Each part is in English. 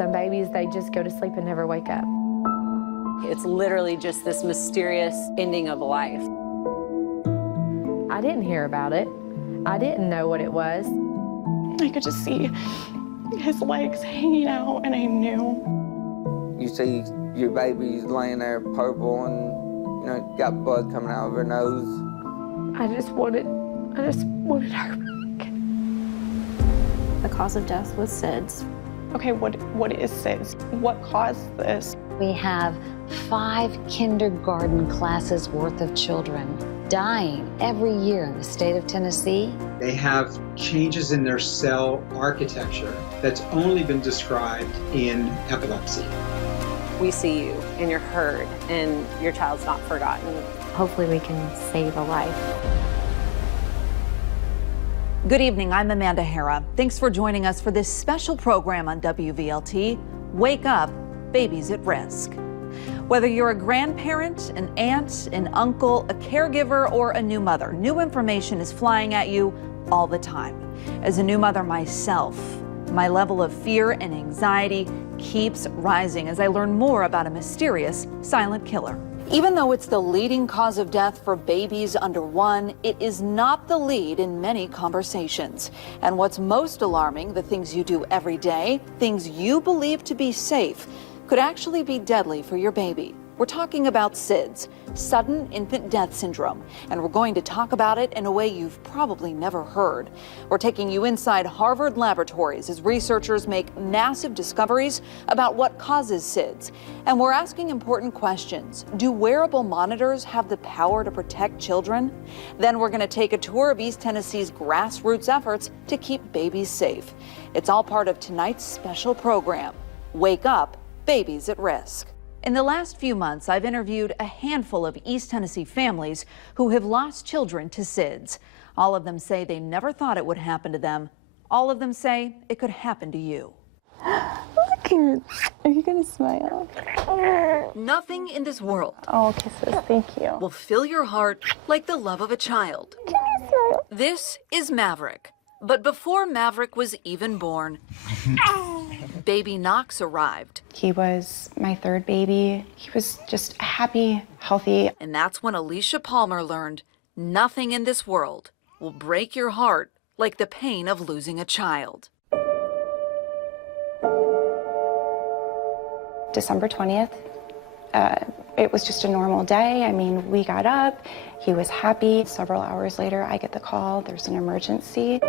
Some babies, they just go to sleep and never wake up. It's literally just this mysterious ending of life. I didn't hear about it. I didn't know what it was. I could just see his legs hanging out, and I knew. You see your baby's laying there purple and, you know, got blood coming out of her nose. I just wanted her back. The cause of death was SIDS. Okay, what is SIDS? What caused this? We have 5 kindergarten classes worth of children dying every year in the state of Tennessee. They have changes in their cell architecture that's only been described in epilepsy. We see you and you're heard and your child's not forgotten. Hopefully we can save a life. Good evening, I'm Amanda Hara. Thanks for joining us for this special program on WVLT, Wake Up, Babies at Risk. Whether you're a grandparent, an aunt, an uncle, a caregiver, or a new mother, new information is flying at you all the time. As a new mother myself, my level of fear and anxiety keeps rising as I learn more about a mysterious silent killer. Even though it's the leading cause of death for babies under 1, it is not the lead in many conversations. And what's most alarming, the things you do every day, things you believe to be safe, could actually be deadly for your baby. We're talking about SIDS, sudden infant death syndrome, and we're going to talk about it in a way you've probably never heard. We're taking you inside Harvard laboratories as researchers make massive discoveries about what causes SIDS. And we're asking important questions. Do wearable monitors have the power to protect children? Then we're going to take a tour of East Tennessee's grassroots efforts to keep babies safe. It's all part of tonight's special program, Wake Up, Babies at Risk. In the last few months, I've interviewed a handful of East Tennessee families who have lost children to SIDS. All of them say they never thought it would happen to them. All of them say it could happen to you. Look here. Are you gonna smile? Nothing in this world Oh, kisses. Thank you. will fill your heart like the love of a child. Can you smile? This is Maverick. But before Maverick was even born, baby Knox arrived. He was my 3rd baby. He was just happy, healthy. And that's when Alicia Palmer learned nothing in this world will break your heart like the pain of losing a child. December 20th, it was just a normal day. I mean, we got up, he was happy. Several hours later, I get the call, there's an emergency.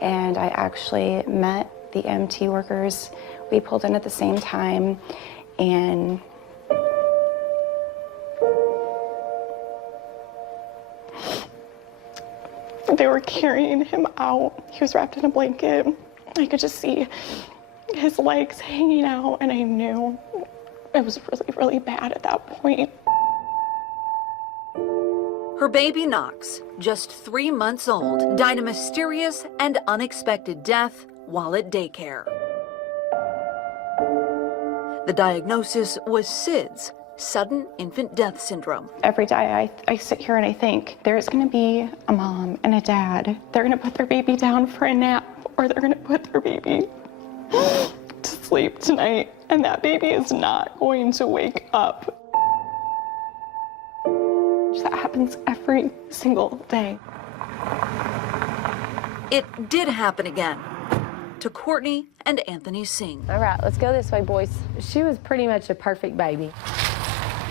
And I actually met the EMT workers. We pulled in at the same time, and they were carrying him out. He was wrapped in a blanket. I could just see his legs hanging out, and I knew it was really, really bad at that point. Her baby Knox, just 3 months old, died a mysterious and unexpected death while at daycare. The diagnosis was SIDS, sudden infant death syndrome. Every day I sit here and I think, there's gonna be a mom and a dad. They're gonna put their baby down for a nap, or they're gonna put their baby to sleep tonight, and that baby is not going to wake up. That happens every single day. It did happen again to Courtney and Anthony Singh. All right, let's go this way, boys. She was pretty much a perfect baby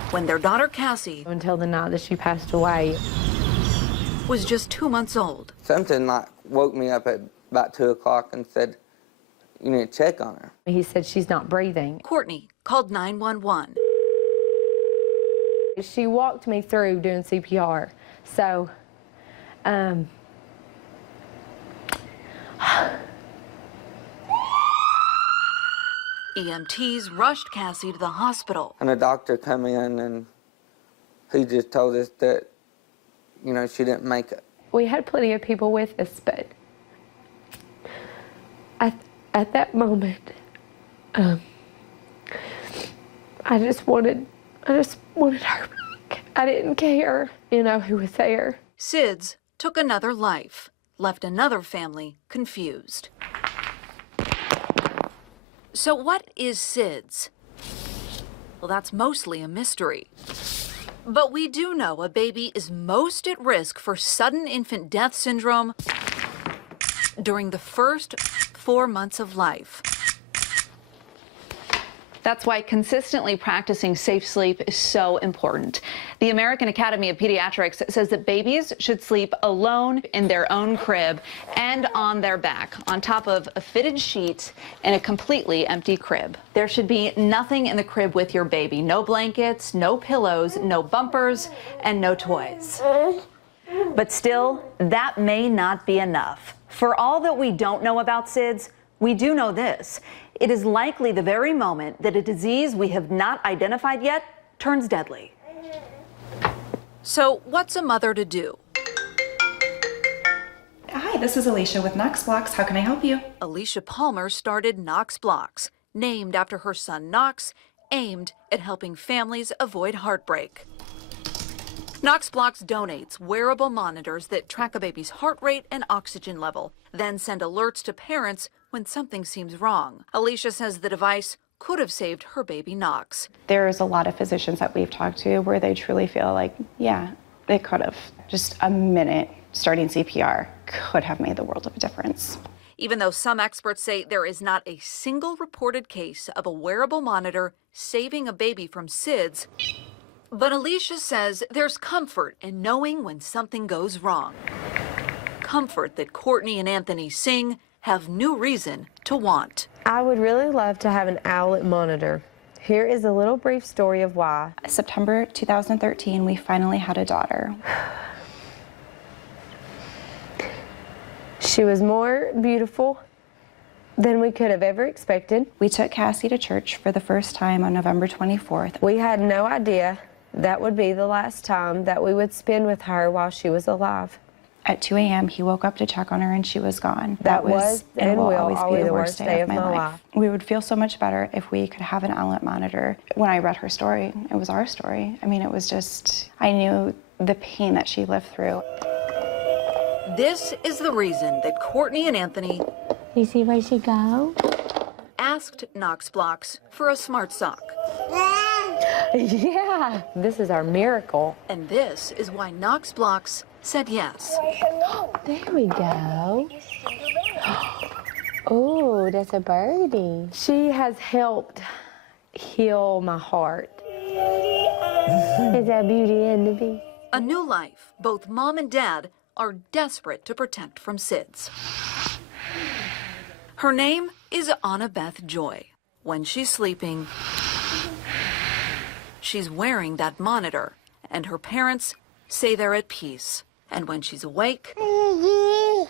When their daughter Cassie until the night that she passed away. was just 2 months old. Something like woke me up at about 2 o'clock and said, you need to check on her. He said she's not breathing. Courtney called 911. She walked me through doing CPR. So, EMTs rushed Cassie to the hospital. And the doctor come in and he just told us that, you know, she didn't make it. we had plenty of people with us, but at that moment, I just wanted her back. I didn't care, you know, who was there. SIDS took another life, left another family confused. So what is SIDS? Well, that's mostly a mystery. But we do know a baby is most at risk for sudden infant death syndrome during the first 4 months of life. That's why consistently practicing safe sleep is so important. The American Academy of Pediatrics says that babies should sleep alone in their own crib and on their back, on top of a fitted sheet in a completely empty crib. There should be nothing in the crib with your baby. No blankets, no pillows, no bumpers, and no toys. But still, that may not be enough. For all that we don't know about SIDS, we do know this. It is likely the very moment that a disease we have not identified yet turns deadly. So what's a mother to do? Hi, this is Alicia with Knox Blocks. How can I help you? Alicia Palmer started Knox Blocks, named after her son Knox, aimed at helping families avoid heartbreak. Knox Blocks donates wearable monitors that track a baby's heart rate and oxygen level, then send alerts to parents when something seems wrong. Alicia says the device could have saved her baby Knox. There's a lot of physicians that we've talked to where they truly feel like, yeah, they could have. Just a minute starting CPR could have made the world of a difference. Even though some experts say there is not a single reported case of a wearable monitor saving a baby from SIDS, but Alicia says there's comfort in knowing when something goes wrong. Comfort that Courtney and Anthony Singh have new reason to want. I would really love to have an Owlet monitor. Here is a little brief story of why. September 2013, we finally had a daughter. She was more beautiful than we could have ever expected. We took Cassie to church for the first time on November 24th. We had no idea that would be the last time that we would spend with her while she was alive. At 2 a.m., he woke up to check on her and she was gone. That was and will always be the worst day of my life. life. We would feel so much better if we could have an Owlet monitor. When I read her story, it was our story. I mean, it was just, I knew the pain that she lived through. This is the reason that Courtney and Anthony You see where she go? asked Knox Blocks for a smart sock. Yeah, this is our miracle. And this is why Knox Blocks said yes. There we go. Oh, that's a birdie. She has helped heal my heart. Is that Beauty and the Beast? A new life both mom and dad are desperate to protect from SIDS. Her name is Annabeth Joy. When she's sleeping, she's wearing that monitor, and her parents say they're at peace. And when she's awake, Yeah,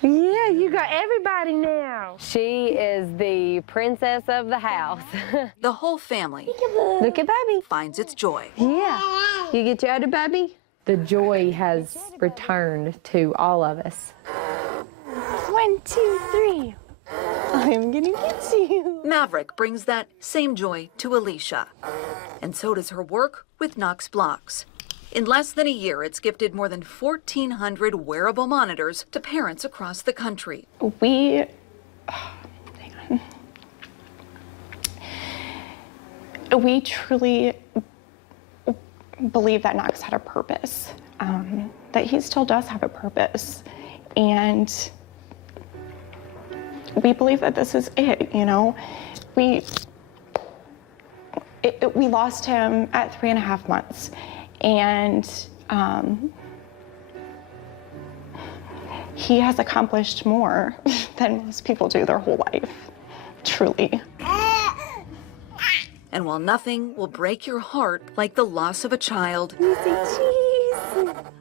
you got everybody now. She is the princess of the house. the whole family Look at baby. finds its joy. Yeah. You get your other baby? The joy has returned to all of us. 1, 2, 3. I'm gonna get you. Maverick brings that same joy to Alicia. And so does her work with Knox Blocks. In less than a year, it's gifted more than 1,400 wearable monitors to parents across the country. We truly believe that Knox had a purpose, that he still does have a purpose. And we believe that this is it, you know? We lost him at 3.5 months. And he has accomplished more than most people do their whole life, truly. And while nothing will break your heart like the loss of a child,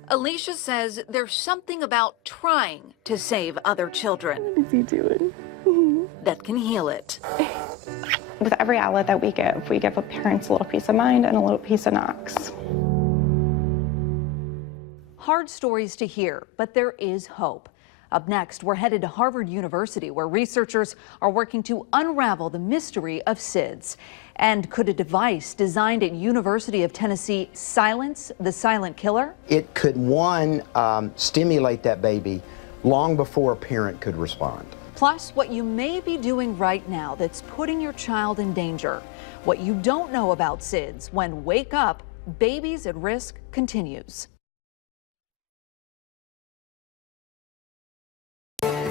Alicia says there's something about trying to save other children. What is he doing? That can heal it. With every Owlet that we give parents a little peace of mind and a little piece of Knox. Hard stories to hear, but there is hope. Up next, we're headed to Harvard University, where researchers are working to unravel the mystery of SIDS. And could a device designed at University of Tennessee silence the silent killer? It could, one, stimulate that baby long before a parent could respond. Plus, what you may be doing right now that's putting your child in danger. What you don't know about SIDS when Wake Up, Babies at Risk continues.